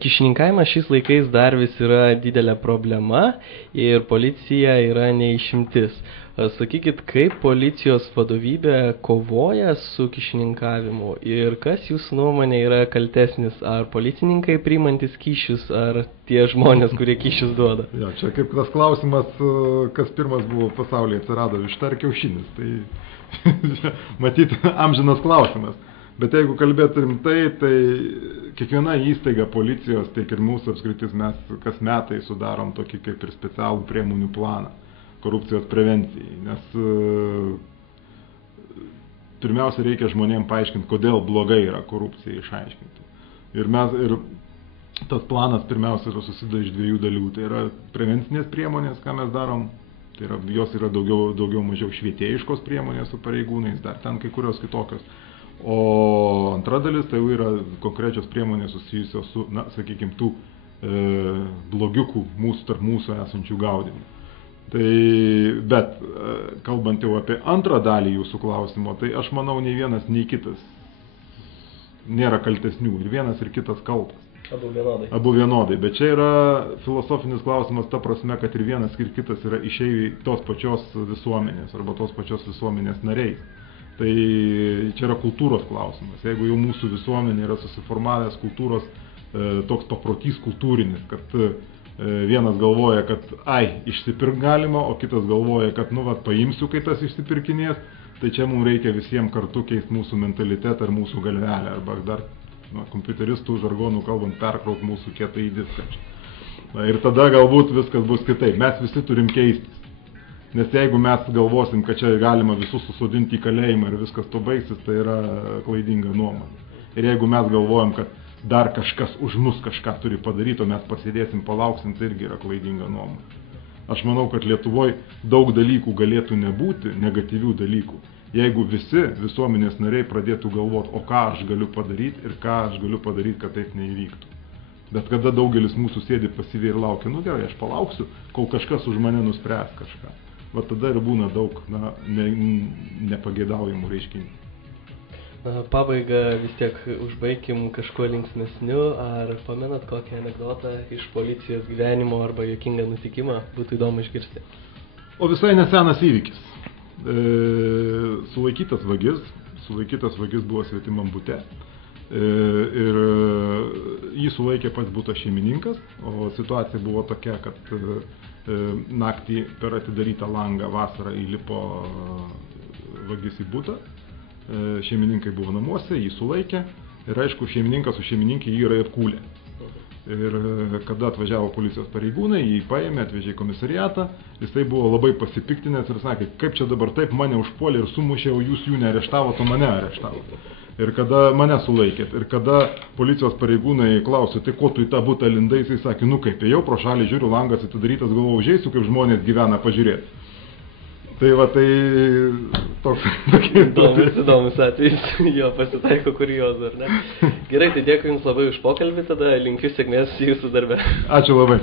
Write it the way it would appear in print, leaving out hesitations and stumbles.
Kyšininkavimas šiais laikais dar vis yra didelė problema ir policija yra neišimtis. Sakykit, kaip policijos vadovybė kovoja su kyšininkavimu ir kas jūsų nuomonė yra kaltesnis, ar policininkai priimantis kyšius, ar tie žmonės, kurie kyšius duoda? Ja, čia kaip tas klausimas, kas pirmas buvo pasaulyje atsirado, višta ar kiaušinis, tai matyti amžinas klausimas. Bet jeigu kalbėti rimtai, tai kiekviena įstaiga policijos, tiek ir mūsų apskritis, mes kas metai sudarom tokį kaip ir specialų priemonių planą korupcijos prevencijai, nes pirmiausia reikia žmonėms paaiškinti, kodėl blogai yra korupcija išaiškinti. Ir tas planas pirmiausia susideda iš dviejų dalių. Tai yra prevencinės priemonės, ką mes darom, tai yra, jos yra daugiau mažiau švietėjiškos priemonės su pareigūnais, dar ten kai kurios kitokios. O antra dalis tai yra konkrečios priemonės susijusios su, sakykime, tų blogiukų tarp mūsų esančių gaudimų. Bet kalbant jau apie antrą dalį jūsų klausimo, tai aš manau, nei vienas, nei kitas nėra kaltesnių. Ir vienas, ir kitas kaltas. Abu vienodai. Bet čia yra filosofinis klausimas ta prasme, kad ir vienas, ir kitas yra išeiviai tos pačios visuomenės arba tos pačios visuomenės nariai. Tai čia yra kultūros klausimas. Jeigu jau mūsų visuomenė yra susiformavęs kultūros toks paprotys kultūrinis, kad vienas galvoja, kad išsipirk galima, o kitas galvoja, kad paimsiu, kai tas išsipirkinės, tai čia mums reikia visiems kartu keisti mūsų mentalitetą ir mūsų galvelę, arba dar kompiuteristų žargonų kalbant perkraut mūsų kietąjį diską. Ir tada galbūt viskas bus kitaip. Mes visi turim keistis. Nes jeigu mes galvosim, kad čia galima visus susodinti į kalėjimą ir viskas to baigsis, tai yra klaidinga nuomonė. Ir jeigu mes galvojam, kad dar kažkas už mus kažką turi padaryti, o mes pasėdėsim, palauksim, tai irgi yra klaidinga nuomonė. Aš manau, kad Lietuvoje daug dalykų galėtų nebūti, negatyvių dalykų, jeigu visi visuomenės nariai pradėtų galvoti, o ką aš galiu padaryti ir ką aš galiu padaryti, kad taip neįvyktų. Bet kada daugelis mūsų sėdi pasyviai ir laukia, gerai, aš palauksiu, kol kažkas už mane nuspręs kažką. Va tada ir būna daug nepageidaujamų reiškinių. Pabaiga vis tiek užbaigim kažkuo linksmesniu. Ar pamenat kokią anekdotą iš policijos gyvenimo arba juokingą nutikimą? Būtų įdomu išgirsti. O visai nesenas įvykis. Sulaikytas vagis buvo svetimam bute. Ir jį sulaikė pats buto šeimininkas, o situacija buvo tokia, kad naktį per atidarytą langą vasarą įlipo vagis į butą. Šeimininkai buvo namuose, jį sulaikė ir aišku, šeimininkas su šeimininkė jį yra atkūlė. Ir kada atvažiavo policijos pareigūnai, jį paėmė, atvežė į komisariatą, jisai buvo labai pasipiktinęs ir sakė, kaip čia dabar taip mane užpuolė ir sumušė, o jūs jų neareštavot, o mane areštavot. Ir kada mane sulaikėt, ir kada policijos pareigūnai klausė, tai ko tu į tą butą lindai, jisai sakė, kaip ėjau pro šalį, žiūriu, langas atidarytas, galvoju, užeisiu, kaip žmonės gyvena, pažiūrėti. Tai va, tai toks... Įdomus atvejis, jo pasitaiko kuriozų, ar ne? Gerai, tai dėkui Jums labai už pokalbį, tada linkiu sėkmės Jūsų darbe. Ačiū labai.